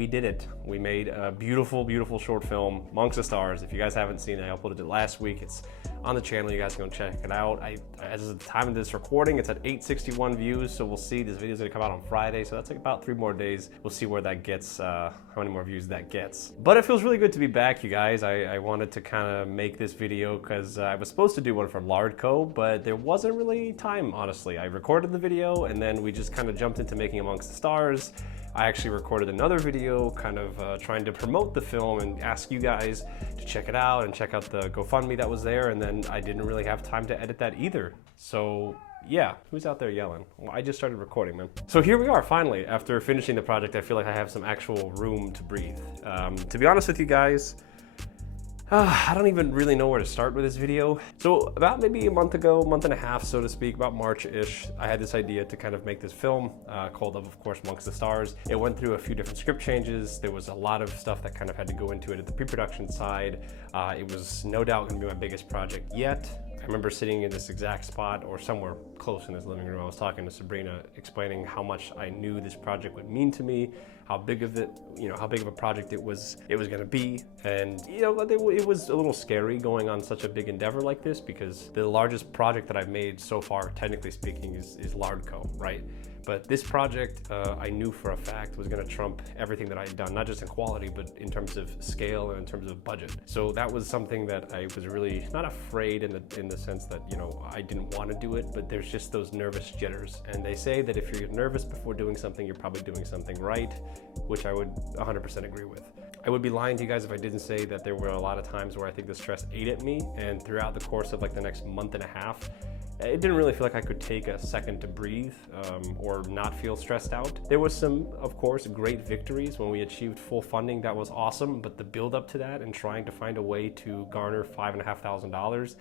we did it. We made a beautiful, beautiful short film, Amongst the Stars. If you guys haven't seen it, I uploaded it last week. It's on the channel. You guys can go check it out. As of the time of this recording, it's at 861 views, so we'll see. This video is gonna come out on Friday, so that's like about 3 more days. We'll see where that gets, how many more views that gets. But it feels really good to be back, you guys. I wanted to kind of make this video because I was supposed to do one for Lardco, but there wasn't really time, honestly. I recorded the video and then we just kind of jumped into making Amongst the Stars. I actually recorded another video kind of trying to promote the film and ask you guys to check it out and check out the GoFundMe that was there, and then I didn't really have time to edit that either. So yeah, who's out there yelling? Well, I just started recording, man. So here we are, finally. After finishing the project, I feel like I have some actual room to breathe. To be honest with you guys, I don't even really know where to start with this video. So about maybe a month ago, month and a half, so to speak, about March-ish, I had this idea to kind of make this film called, of course, Amongst the Stars. It went through a few different script changes. There was a lot of stuff that kind of had to go into it at the pre-production side. It was no doubt gonna be my biggest project yet. I remember sitting in this exact spot or somewhere close in this living room. I was talking to Sabrina, explaining how much I knew this project would mean to me, how big of it, how big of a project it was gonna be. And it was a little scary going on such a big endeavor like this, because the largest project that I've made so far, technically speaking, is Lardco, right? But this project, I knew for a fact was gonna trump everything that I had done, not just in quality, but in terms of scale and in terms of budget. So that was something that I was really not afraid in the sense that, I didn't want to do it, but there's just those nervous jitters. And they say that if you're nervous before doing something, you're probably doing something right, which I would 100% agree with. I would be lying to you guys if I didn't say that there were a lot of times where I think the stress ate at me, and throughout the course of like the next month and a half, it didn't really feel like I could take a second to breathe or not feel stressed out. There was some, of course, great victories when we achieved full funding. That was awesome, but the build up to that and trying to find a way to garner $5,500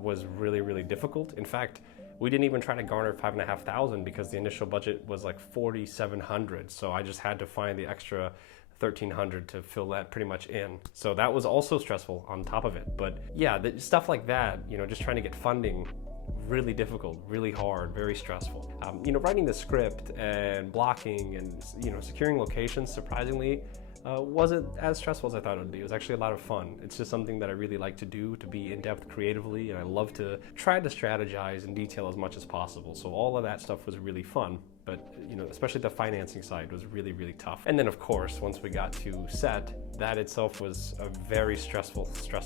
was really, really difficult. In fact, we didn't even try to garner $5,500 because the initial budget was like $4,700. So I just had to find the extra $1,300 to fill that pretty much in. So that was also stressful on top of it. But yeah, stuff like that, just trying to get funding, really difficult, really hard, very stressful. Writing the script and blocking and securing locations, surprisingly, wasn't as stressful as I thought it would be. It was actually a lot of fun. It's just something that I really like to do, to be in depth creatively, and I love to try to strategize and detail as much as possible. So all of that stuff was really fun. But especially the financing side was really, really tough. And then of course, once we got to set, that itself was a very stressful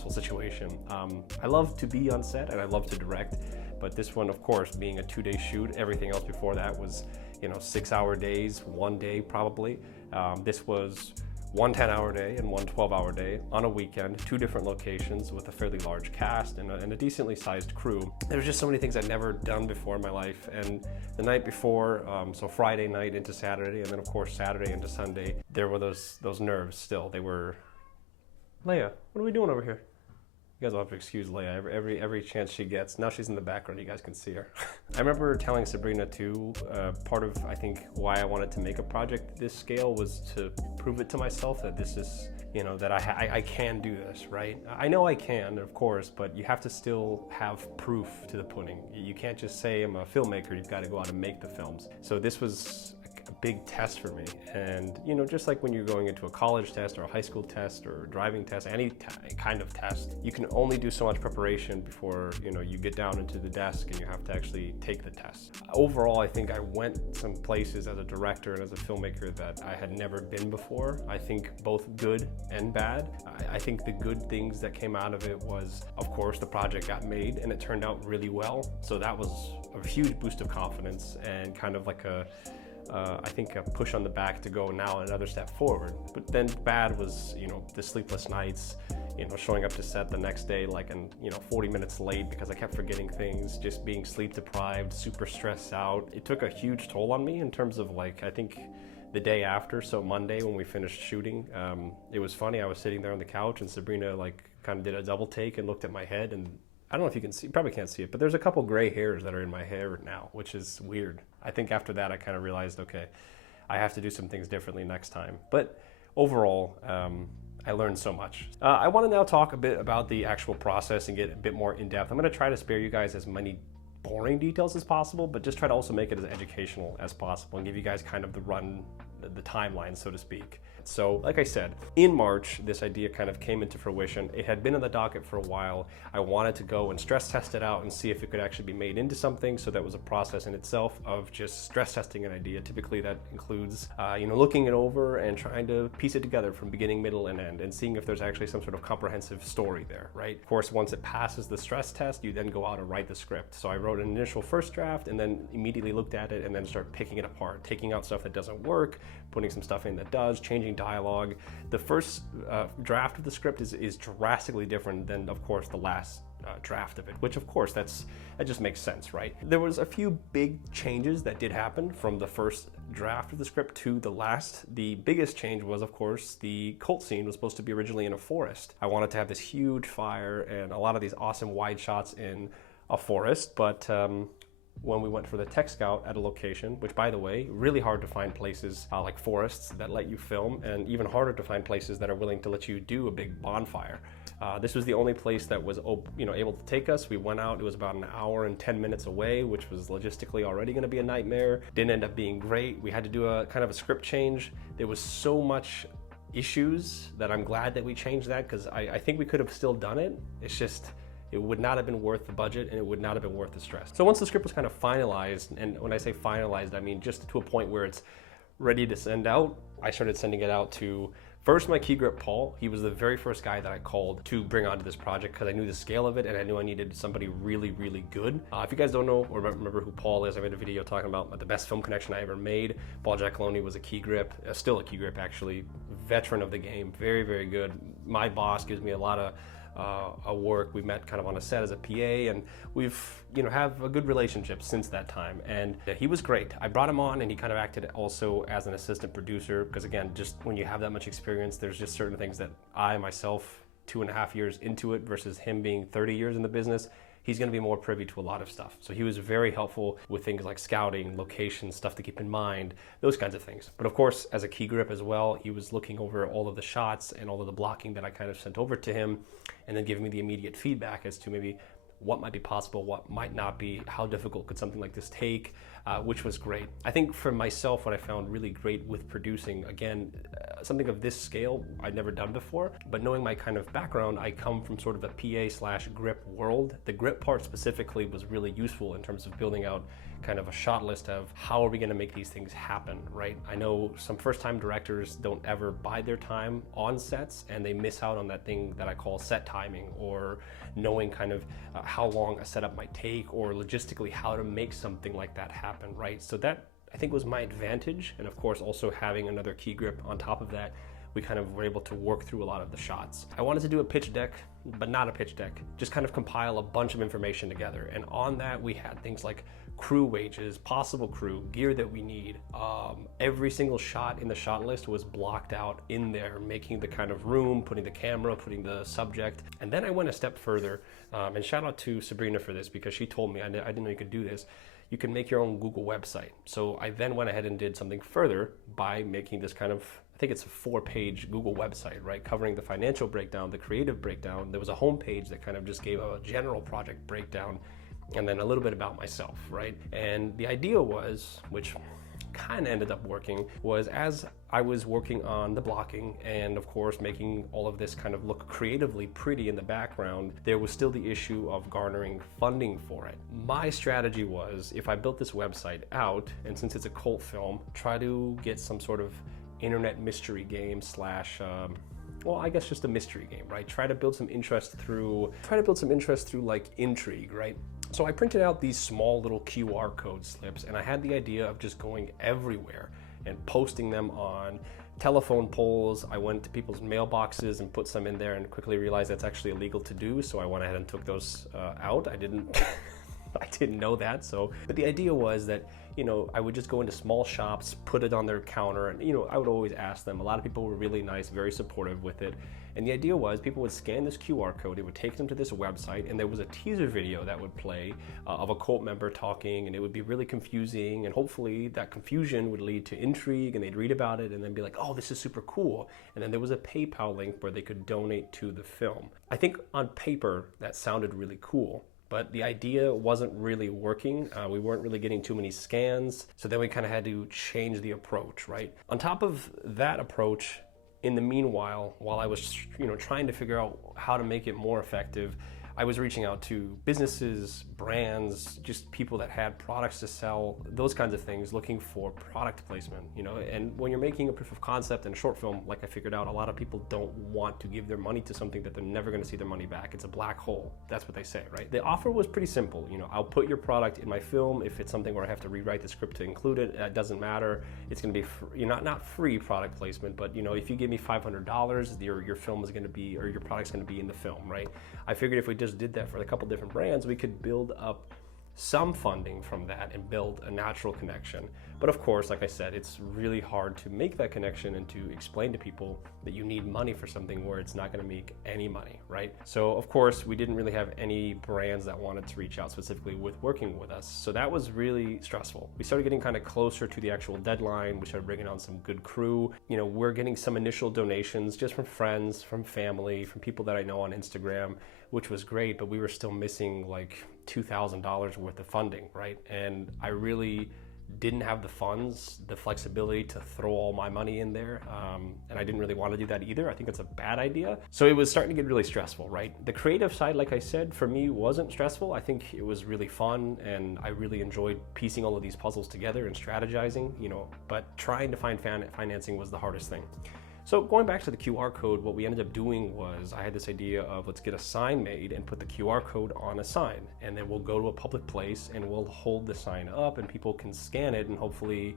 situation. I love to be on set and I love to direct, but this one, of course, being a 2-day shoot, everything else before that was 6-hour days, 1 day probably. This was one 10-hour day and one 12-hour day on a weekend, 2 different locations with a fairly large cast and a decently sized crew. There's just so many things I'd never done before in my life. And the night before, so Friday night into Saturday, and then of course Saturday into Sunday, there were those nerves still. They were, Leia, what are we doing over here? You guys will have to excuse Leia every chance she gets. Now she's in the background, you guys can see her. I remember telling Sabrina too, part of, I think, why I wanted to make a project this scale was to prove it to myself that this is, that I can do this, right? I know I can, of course, but you have to still have proof to the pudding. You can't just say I'm a filmmaker, you've got to go out and make the films. So this was a big test for me. And just like when you're going into a college test or a high school test or a driving test, any kind of test, you can only do so much preparation before you get down into the desk and you have to actually take the test. Overall, I think I went some places as a director and as a filmmaker that I had never been before. I think both good and bad. I think the good things that came out of it was, of course, the project got made and it turned out really well. So that was a huge boost of confidence and kind of like I think a push on the back to go now another step forward. But then bad was, the sleepless nights, showing up to set the next day 40 minutes late because I kept forgetting things, just being sleep deprived, super stressed out. It took a huge toll on me in terms of I think the day after, so Monday when we finished shooting, it was funny, I was sitting there on the couch and Sabrina kind of did a double take and looked at my head, and I don't know if you can see, you probably can't see it, but there's a couple gray hairs that are in my hair now, which is weird. I think after that I kind of realized, okay, I have to do some things differently next time. But overall, I learned so much. I want to now talk a bit about the actual process and get a bit more in depth. I'm going to try to spare you guys as many boring details as possible, but just try to also make it as educational as possible and give you guys kind of the timeline, so to speak. So like I said, in March, this idea kind of came into fruition. It had been on the docket for a while. I wanted to go and stress test it out and see if it could actually be made into something. So that was a process in itself of just stress testing an idea. Typically that includes, looking it over and trying to piece it together from beginning, middle, and end, and seeing if there's actually some sort of comprehensive story there, right? Of course, once it passes the stress test, you then go out and write the script. So I wrote an initial first draft and then immediately looked at it and then started picking it apart, taking out stuff that doesn't work, putting some stuff in that does, changing dialogue. The first draft of the script is drastically different than, of course, the last draft of it, which of course that just makes sense, right? There was a few big changes that did happen from the first draft of the script to the last. The biggest change was, of course, the cult scene was supposed to be originally in a forest. I wanted to have this huge fire and a lot of these awesome wide shots in a forest, but when we went for the tech scout at a location, which by the way, really hard to find places like forests that let you film, and even harder to find places that are willing to let you do a big bonfire. This was the only place that was able to take us. We went out, it was about an hour and 10 minutes away, which was logistically already gonna be a nightmare. Didn't end up being great. We had to do a kind of a script change. There was so much issues that I'm glad that we changed that, because I think we could have still done it. It's just, it would not have been worth the budget and it would not have been worth the stress. So once the script was kind of finalized, and when I say finalized, I mean just to a point where it's ready to send out, I started sending it out to first my key grip, Paul. He was the very first guy that I called to bring onto this project because I knew the scale of it and I knew I needed somebody really, really good. If you guys don't know or remember who Paul is, I made a video talking about the best film connection I ever made. Paul Giacalone was a key grip, still a key grip actually, veteran of the game, very, very good. My boss gives me a lot of work. We met kind of on a set as a PA, and we've have a good relationship since that time, and he was great. I brought him on and he kind of acted also as an assistant producer, because again, just when you have that much experience, there's just certain things that I myself, 2.5 years into it versus him being 30 years in the business, he's going to be more privy to a lot of stuff. So he was very helpful with things like scouting, location, stuff to keep in mind, those kinds of things. But of course, as a key grip as well, he was looking over all of the shots and all of the blocking that I kind of sent over to him, and then giving me the immediate feedback as to maybe what might be possible, what might not be, how difficult could something like this take, which was great. I think for myself, what I found really great with producing, again, something of this scale I'd never done before, but knowing my kind of background, I come from sort of a PA/grip world. The grip part specifically was really useful in terms of building out kind of a shot list of how are we gonna make these things happen, right? I know some first-time directors don't ever bide their time on sets, and they miss out on that thing that I call set timing, or knowing kind of how long a setup might take, or logistically how to make something like that happen, right? So that, I think, was my advantage, and of course also having another key grip on top of that, we kind of were able to work through a lot of the shots. I wanted to do a pitch deck, but not a pitch deck, just kind of compile a bunch of information together, and on that we had things like crew wages, possible crew, gear that we need. Every single shot in the shot list was blocked out in there, making the kind of room, putting the camera, putting the subject. And then I went a step further, and shout out to Sabrina for this, because she told me, I didn't know you could do this, you can make your own Google website. So I then went ahead and did something further by making this kind of, I think it's a 4-page Google website, right? Covering the financial breakdown, the creative breakdown. There was a homepage that kind of just gave a general project breakdown, and then a little bit about myself, right? And the idea was, which kind of ended up working, was as I was working on the blocking and of course making all of this kind of look creatively pretty in the background, there was still the issue of garnering funding for it. My strategy was, if I built this website out, and since it's a cult film, try to get some sort of internet mystery game slash well, I guess just a mystery game, right? Try to build some interest through like intrigue, right? So I printed out these small little QR code slips, and I had the idea of just going everywhere and posting them on telephone poles. I went to people's mailboxes and put some in there, and quickly realized that's actually illegal to do, so I went ahead and took those out. I didn't know that. But the idea was that, I would just go into small shops, put it on their counter, and I would always ask them. A lot of people were really nice, very supportive with it. And the idea was people would scan this QR code, it would take them to this website, and there was a teaser video that would play of a cult member talking, and it would be really confusing, and hopefully that confusion would lead to intrigue, and they'd read about it and then be like, oh, this is super cool. And then there was a PayPal link where they could donate to the film. I think on paper that sounded really cool, but the idea wasn't really working. We weren't really getting too many scans, so then we kind of had to change the approach, right? On top of that approach, in the meanwhile, while I was trying to figure out how to make it more effective, I was reaching out to businesses, brands, just people that had products to sell, those kinds of things, looking for product placement, and when you're making a proof of concept in a short film, like I figured out, a lot of people don't want to give their money to something that they're never going to see their money back. It's a black hole. That's what they say, right? The offer was pretty simple. I'll put your product in my film. If it's something where I have to rewrite the script to include it, it doesn't matter. It's going to be not free product placement, but if you give me $500, your film is going to be, or your product's going to be in the film, right? I figured if we just did that for a couple different brands, we could build up some funding from that and build a natural connection. But of course, like I said, it's really hard to make that connection and to explain to people that you need money for something where it's not going to make any money, right? So of course, we didn't really have any brands that wanted to reach out specifically with working with us. So that was really stressful. We started getting kind of closer to the actual deadline. We started bringing on some good crew. We're getting some initial donations just from friends, from family, from people that I know on Instagram, which was great, but we were still missing like $2,000 worth of funding, right? And I really didn't have the funds, the flexibility to throw all my money in there, and I didn't really want to do that either. I think it's a bad idea. So it was starting to get really stressful, right? The creative side, like I said, for me wasn't stressful. I think it was really fun, and I really enjoyed piecing all of these puzzles together and strategizing, but trying to find financing was the hardest thing. So going back to the QR code, what we ended up doing was I had this idea of let's get a sign made and put the QR code on a sign, and then we'll go to a public place and we'll hold the sign up and people can scan it and hopefully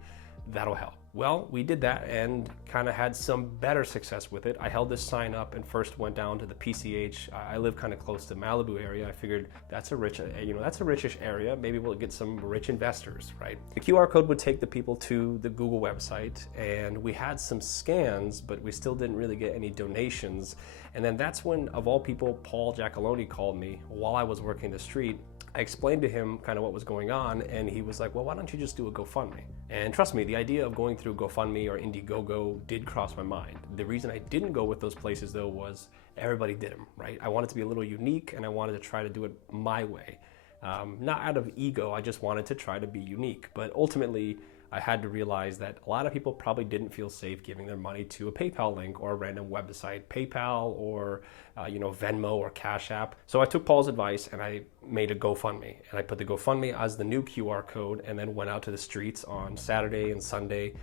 that'll help. Well, we did that and kind of had some better success with it. I held this sign up and first went down to the PCH. I live kind of close to Malibu area. I figured that's a richish area. Maybe we'll get some rich investors, right? The QR code would take the people to the Google website, and we had some scans, but we still didn't really get any donations. And then that's when, of all people, Paul Giacalone called me while I was working the street. I explained to him kind of what was going on, and he was like, well, why don't you just do a GoFundMe? And trust me, the idea of going through GoFundMe or Indiegogo did cross my mind. The reason I didn't go with those places, though, was everybody did them, right? I wanted to be a little unique, and I wanted to try to do it my way. Not out of ego, I just wanted to try to be unique. But ultimately, I had to realize that a lot of people probably didn't feel safe giving their money to a PayPal link or a random website, PayPal or Venmo or Cash App. So I took Paul's advice and I made a GoFundMe, and I put the GoFundMe as the new QR code and then went out to the streets on Saturday and Sunday.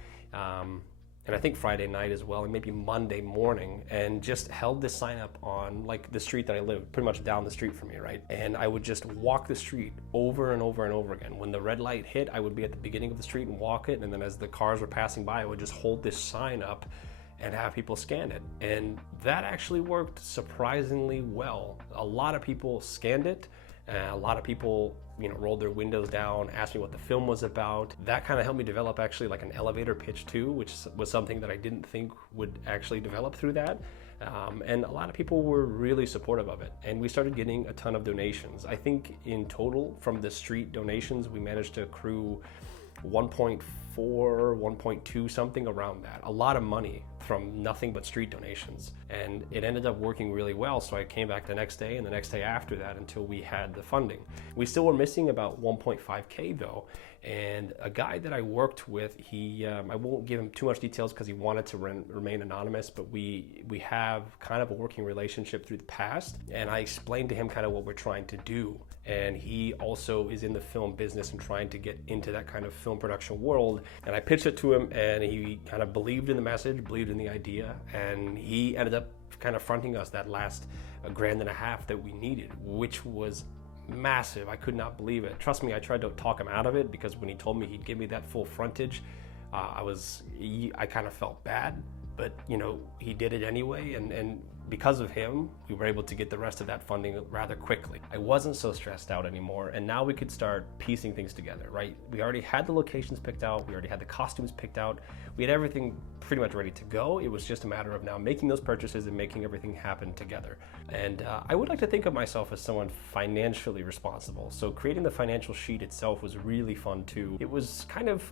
And I think Friday night as well, and maybe Monday morning, and just held this sign up on like the street that I live, pretty much down the street from me, right? And I would just walk the street over and over and over again. When the red light hit, I would be at the beginning of the street and walk it, and then as the cars were passing by, I would just hold this sign up and have people scan it. And that actually worked surprisingly well. A lot of people scanned it. A lot of people, rolled their windows down, asked me what the film was about. That kind of helped me develop actually like an elevator pitch too, which was something that I didn't think would actually develop through that. And a lot of people were really supportive of it. And we started getting a ton of donations. I think in total from the street donations, we managed to accrue 1.4, 1.2, something around that. A lot of money from nothing but street donations. And it ended up working really well. So I came back the next day and the next day after that until we had the funding. We still were missing about 1.5K though. And a guy that I worked with, I won't give him too much details because he wanted to remain anonymous, but we have kind of a working relationship through the past. And I explained to him kind of what we're trying to do. And he also is in the film business and trying to get into that kind of film production world. And I pitched it to him and he kind of believed in the message, believed in the idea. And he ended up kind of fronting us that last $1.5 that we needed, which was massive. I could not believe it. Trust me, I tried to talk him out of it because when he told me he'd give me that full frontage, I kind of felt bad, but he did it anyway, and because of him, we were able to get the rest of that funding rather quickly. I wasn't so stressed out anymore, and now we could start piecing things together, right? We already had the locations picked out, we already had the costumes picked out, we had everything pretty much ready to go. It was just a matter of now making those purchases and making everything happen together. And I would like to think of myself as someone financially responsible. So creating the financial sheet itself was really fun too. It was kind of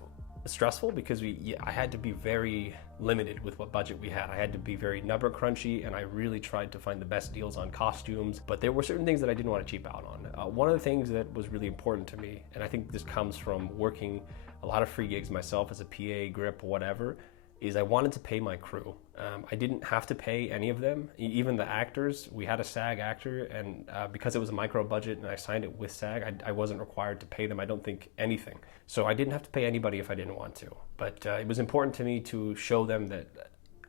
stressful because I had to be very limited with what budget we had. I had to be very number crunchy, and I really tried to find the best deals on costumes, but there were certain things that I didn't want to cheap out on. One of the things that was really important to me, and I think this comes from working a lot of free gigs myself as a PA, grip, whatever, is I wanted to pay my crew. I didn't have to pay any of them, even the actors. We had a SAG actor, and because it was a micro budget and I signed it with SAG, I wasn't required to pay them, I don't think, anything. So I didn't have to pay anybody if I didn't want to. But it was important to me to show them that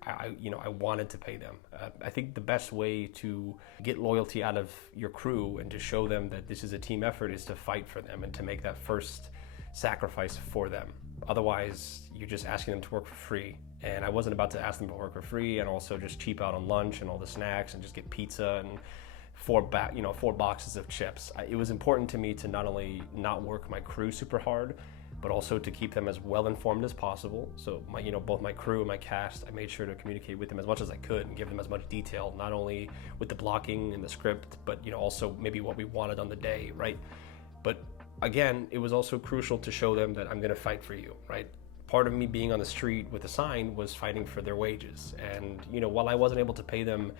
I wanted to pay them. I think the best way to get loyalty out of your crew and to show them that this is a team effort is to fight for them and to make that first sacrifice for them. Otherwise, you're just asking them to work for free. And I wasn't about to ask them to work for free and also just cheap out on lunch and all the snacks and just get pizza and four boxes of chips. It was important to me to not only not work my crew super hard, but also to keep them as well informed as possible. So both my crew and my cast, I made sure to communicate with them as much as I could and give them as much detail, not only with the blocking and the script, but also maybe what we wanted on the day, right? But again, it was also crucial to show them that I'm gonna fight for you, right? Part of me being on the street with a sign was fighting for their wages. And while I wasn't able to pay them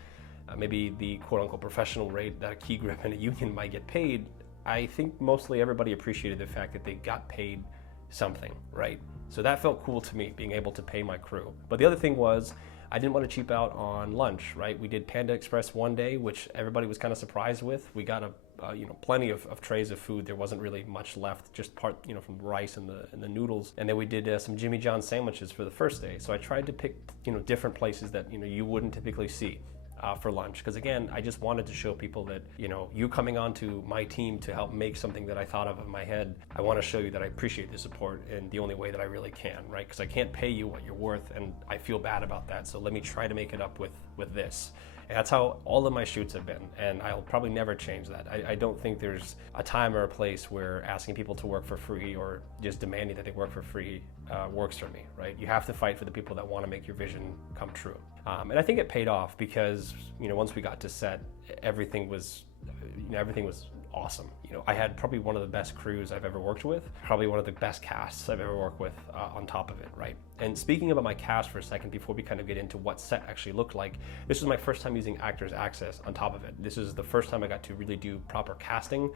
maybe the quote-unquote professional rate that a key grip and a union might get paid, I think mostly everybody appreciated the fact that they got paid something, right? So that felt cool to me, being able to pay my crew. But the other thing was, I didn't want to cheap out on lunch, right? We did Panda Express one day, which everybody was kind of surprised with. We got plenty of trays of food. There wasn't really much left, just part from the rice and the noodles. And then we did some Jimmy John sandwiches for the first day. So I tried to pick different places that you wouldn't typically see for lunch, because again, I just wanted to show people that you coming onto my team to help make something that I thought of in my head. I want to show you that I appreciate the support in the only way that I really can, right? Because I can't pay you what you're worth, and I feel bad about that. So let me try to make it up with this. And that's how all of my shoots have been, and I'll probably never change that. I don't think there's a time or a place where asking people to work for free or just demanding that they work for free works for me, right? You have to fight for the people that want to make your vision come true. And I think it paid off because, once we got to set, everything was awesome. I had probably one of the best crews I've ever worked with, probably one of the best casts I've ever worked with on top of it, right? And speaking about my cast for a second before we kind of get into what set actually looked like, this was my first time using Actors Access on top of it. This is the first time I got to really do proper casting.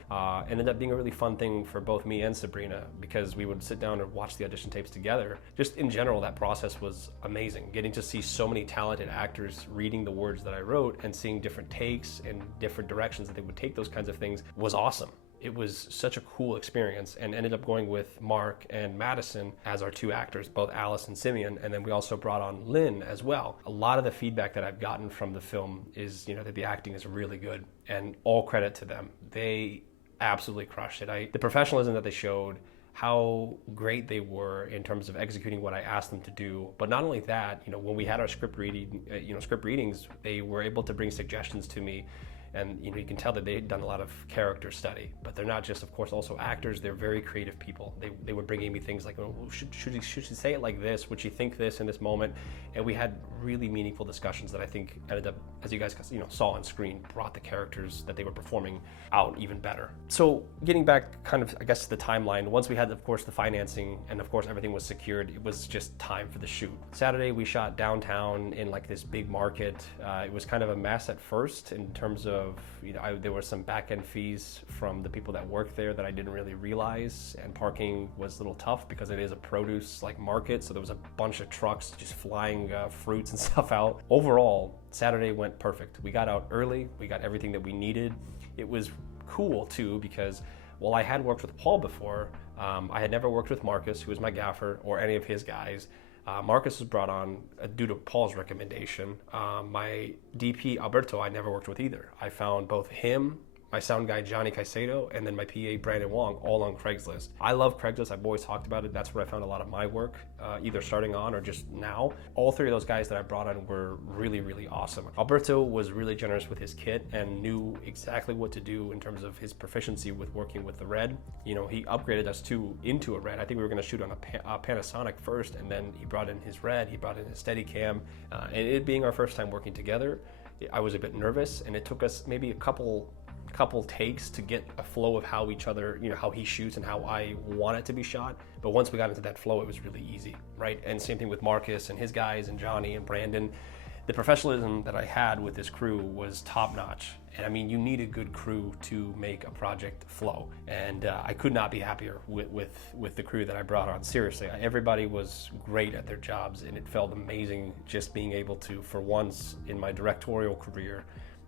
Ended up being a really fun thing for both me and Sabrina, because we would sit down and watch the audition tapes together. Just in general, that process was amazing. Getting to see so many talented actors reading the words that I wrote and seeing different takes and different directions that they would take those kinds of things was awesome. It was such a cool experience, and ended up going with Mark and Madison as our two actors, both Alice and Simeon, and then we also brought on Lynn as well. A lot of the feedback that I've gotten from the film is, that the acting is really good, and all credit to them. They absolutely crushed it. The professionalism that they showed, how great they were in terms of executing what I asked them to do. But not only that, when we had our script readings, they were able to bring suggestions to me. And you can tell that they had done a lot of character study, but they're not just, of course, also actors. They're very creative people. They were bringing me things like, should she say it like this? Would she think this in this moment? And we had really meaningful discussions that I think ended up, as you guys saw on screen, brought the characters that they were performing out even better. So getting back kind of, I guess, to the timeline, once we had, of course, the financing and of course everything was secured, it was just time for the shoot. Saturday we shot downtown in like this big market. It was kind of a mess at first in terms of, there were some back-end fees from the people that worked there that I didn't really realize, and parking was a little tough because it is a produce like market, so there was a bunch of trucks just flying fruits and stuff out. Overall, Saturday went perfect. We got out early, we got everything that we needed. It was cool too because while I had worked with Paul before, I had never worked with Marcus, who was my gaffer, or any of his guys. Marcus was brought on due to Paul's recommendation. My DP, Alberto, I never worked with either. I found both him, my sound guy, Johnny Caicedo, and then my PA, Brandon Wong, all on Craigslist. I love Craigslist. I've always talked about it. That's where I found a lot of my work, either starting on or just now. All three of those guys that I brought on were really, really awesome. Alberto was really generous with his kit and knew exactly what to do in terms of his proficiency with working with the Red. He upgraded us into a Red. I think we were going to shoot on a Panasonic first, and then he brought in his Red, he brought in his Steadicam. And it being our first time working together, I was a bit nervous, and it took us maybe a couple takes to get a flow of how each other, how he shoots and how I want it to be shot. But once we got into that flow, it was really easy, right? And same thing with Marcus and his guys and Johnny and Brandon. the professionalism that I had with this crew was top notch. And I mean, you need a good crew to make a project flow. And I could not be happier with the crew that I brought on. Seriously, everybody was great at their jobs, and it felt amazing just being able to, for once in my directorial career,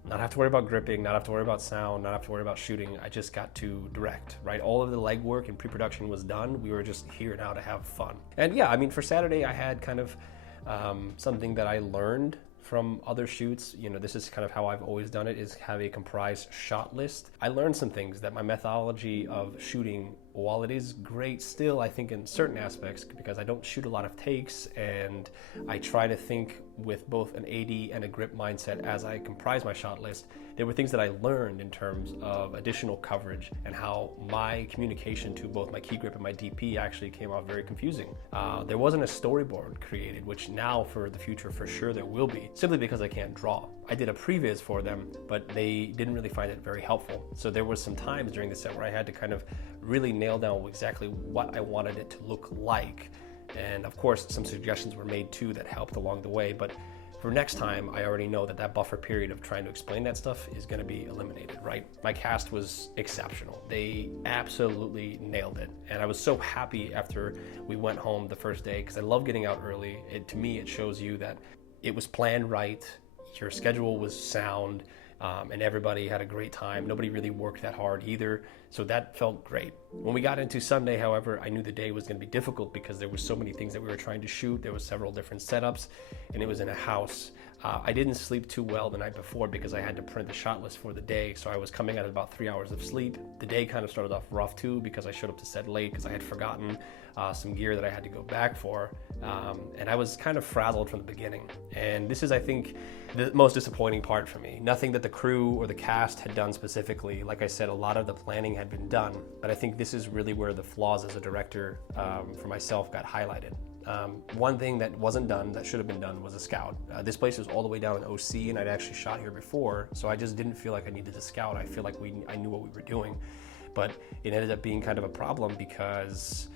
not have to worry about gripping, not have to worry about sound, not have to worry about shooting. I just got to direct, right? All of the legwork and pre-production was done. We were just here now to have fun. And yeah, I mean, for Saturday, I had kind of something that I learned from other shoots. You know, this is kind of how I've always done it, is have a comprised shot list. I learned some things that my methodology of shooting, while it is great still, I think in certain aspects, because I don't shoot a lot of takes and I try to think with both an AD and a grip mindset as I comprise my shot list, there were things that I learned in terms of additional coverage and how my communication to both my key grip and my DP actually came out very confusing. There wasn't a storyboard created, which now for the future for sure there will be, simply because I can't draw. I did a previs for them, but they didn't really find it very helpful. So there was some times during the set where I had to kind of really nail down exactly what I wanted it to look like. And of course, some suggestions were made too that helped along the way. But for next time, I already know that that buffer period of trying to explain that stuff is going to be eliminated, right? My cast was exceptional. They absolutely nailed it. And I was so happy after we went home the first day, because I love getting out early. To me, it shows you that it was planned right, your schedule was sound, and everybody had a great time. Nobody really worked that hard either, so that felt great. When we got into Sunday, however, I knew the day was going to be difficult because there were so many things that we were trying to shoot. There was several different setups, and it was in a house. I didn't sleep too well the night before because I had to print the shot list for the day, so I was coming out of about 3 hours of sleep. The day kind of started off rough too because I showed up to set late because I had forgotten some gear that I had to go back for, and I was kind of frazzled from the beginning. And this is, I think, the most disappointing part for me. Nothing that the crew or the cast had done specifically. Like I said, a lot of the planning had been done, but I think this is really where the flaws as a director for myself got highlighted. One thing that wasn't done that should have been done was a scout. This place was all the way down in OC, and I'd actually shot here before, so I just didn't feel like I needed a scout. I feel like I knew what we were doing, but it ended up being kind of a problem because,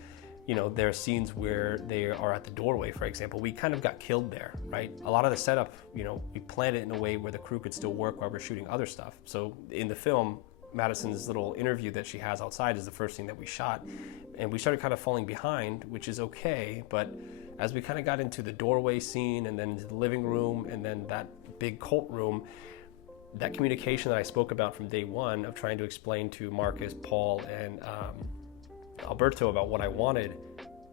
you know, there are scenes where they are at the doorway, for example. We kind of got killed there, right? A lot of the setup, you know, we planned it in a way where the crew could still work while we're shooting other stuff. So in the film, Madison's little interview that she has outside is the first thing that we shot, and we started kind of falling behind, which is okay, but as we kind of got into the doorway scene and then into the living room and then that big cult room, that communication that I spoke about from day one of trying to explain to Marcus, Paul, and Alberto about what I wanted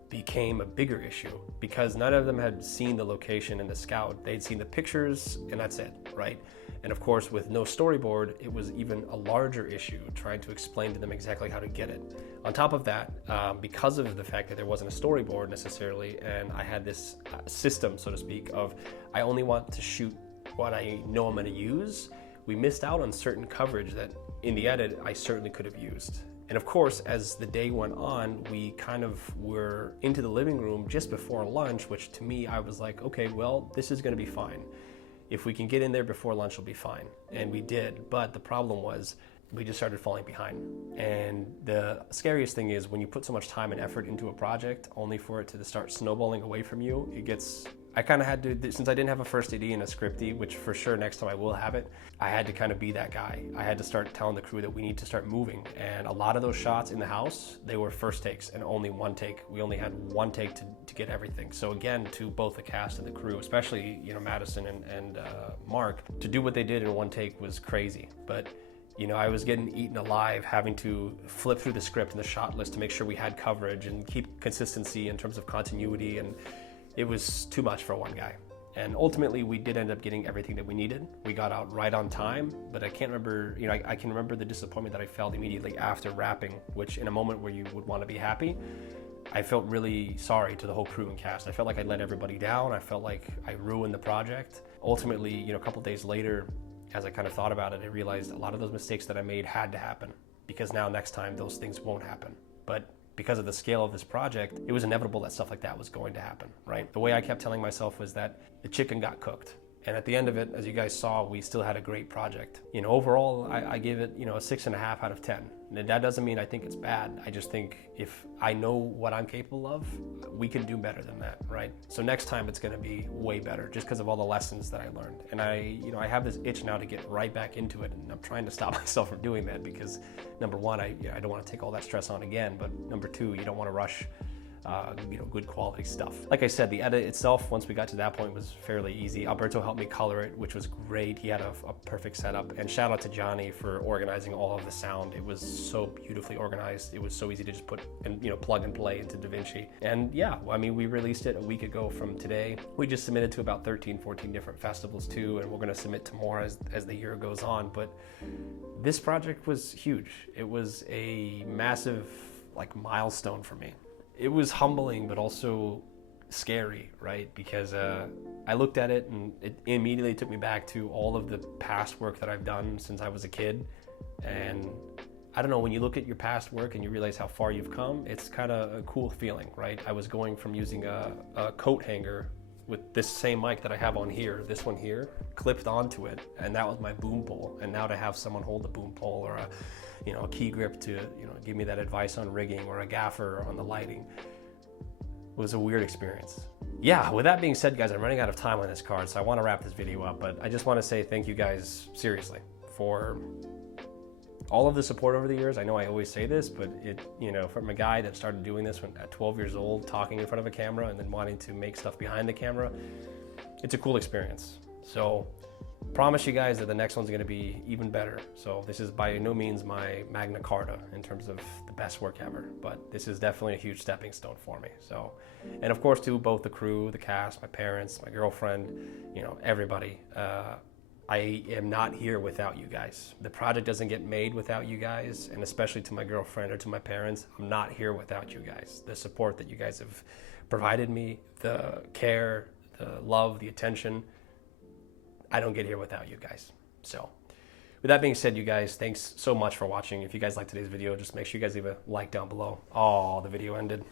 became a bigger issue because none of them had seen the location in the scout. They'd seen the pictures and that's it, right? And of course, with no storyboard, it was even a larger issue trying to explain to them exactly how to get it. On top of that, because of the fact that there wasn't a storyboard necessarily, and I had this system, so to speak, of I only want to shoot what I know I'm going to use, we missed out on certain coverage that in the edit I certainly could have used. And of course, as the day went on, we kind of were into the living room just before lunch, which to me, I was like, okay, well, this is going to be fine. If we can get in there before lunch, it'll be fine. And we did. But the problem was we just started falling behind. And the scariest thing is when you put so much time and effort into a project only for it to start snowballing away from you, it gets... I kind of had to, since I didn't have a first AD and a scripty, which for sure next time I will have it, I had to kind of be that guy. I had to start telling the crew that we need to start moving. And a lot of those shots in the house, they were first takes and only one take. We only had one take to get everything. So again, to both the cast and the crew, especially, you know, Madison and Mark, to do what they did in one take was crazy. But you know, I was getting eaten alive having to flip through the script and the shot list to make sure we had coverage and keep consistency in terms of continuity, and it was too much for one guy. And ultimately, we did end up getting everything that we needed. We got out right on time, but I can't remember, you know, I can remember the disappointment that I felt immediately after wrapping, which in a moment where you would want to be happy, I felt really sorry to the whole crew and cast. I felt like I let everybody down. I felt like I ruined the project. Ultimately, you know, a couple days later, as I kind of thought about it, I realized a lot of those mistakes that I made had to happen because now next time those things won't happen. But because of the scale of this project, it was inevitable that stuff like that was going to happen, right? The way I kept telling myself was that the chicken got cooked And at the end of it, as you guys saw, we still had a great project. You know, overall, I give it, you know, a 6.5 out of 10. And that doesn't mean I think it's bad. I just think if I know what I'm capable of, we can do better than that, right? So next time it's gonna be way better just because of all the lessons that I learned. And I have this itch now to get right back into it, and I'm trying to stop myself from doing that because number one, I don't want to take all that stress on again, but number two, you don't want to rush good quality stuff. Like I said, the edit itself, once we got to that point, was fairly easy. Alberto helped me color it, which was great. He had a perfect setup. And shout out to Johnny for organizing all of the sound. It was so beautifully organized. It was so easy to just put and plug and play into DaVinci. And yeah, I mean, we released it a week ago from today. We just submitted to about 13, 14 different festivals too, and we're gonna submit to more as the year goes on. But this project was huge. It was a massive milestone for me. It was humbling, but also scary, right? Because I looked at it and it immediately took me back to all of the past work that I've done since I was a kid. And I don't know, when you look at your past work and you realize how far you've come, it's kind of a cool feeling, right? I was going from using a coat hanger with this same mic that I have on here, this one here, clipped onto it, and that was my boom pole. And now to have someone hold the boom pole or a key grip to give me that advice on rigging, or a gaffer on the lighting, was a weird experience. Yeah, with that being said, guys, I'm running out of time on this card, so I want to wrap this video up, but I just want to say thank you guys, seriously, for all of the support over the years. I know I always say this, but from a guy that started doing this at 12 years old, talking in front of a camera and then wanting to make stuff behind the camera, it's a cool experience. So promise you guys that the next one's gonna be even better. So this is by no means my Magna Carta in terms of the best work ever, but this is definitely a huge stepping stone for me. So, and of course to both the crew, the cast, my parents, my girlfriend, everybody. I am not here without you guys. The project doesn't get made without you guys, and especially to my girlfriend or to my parents, I'm not here without you guys. The support that you guys have provided me, the care, the love, the attention, I don't get here without you guys. So with that being said, you guys, thanks so much for watching. If you guys liked today's video, just make sure you guys leave a like down below. Oh, the video ended.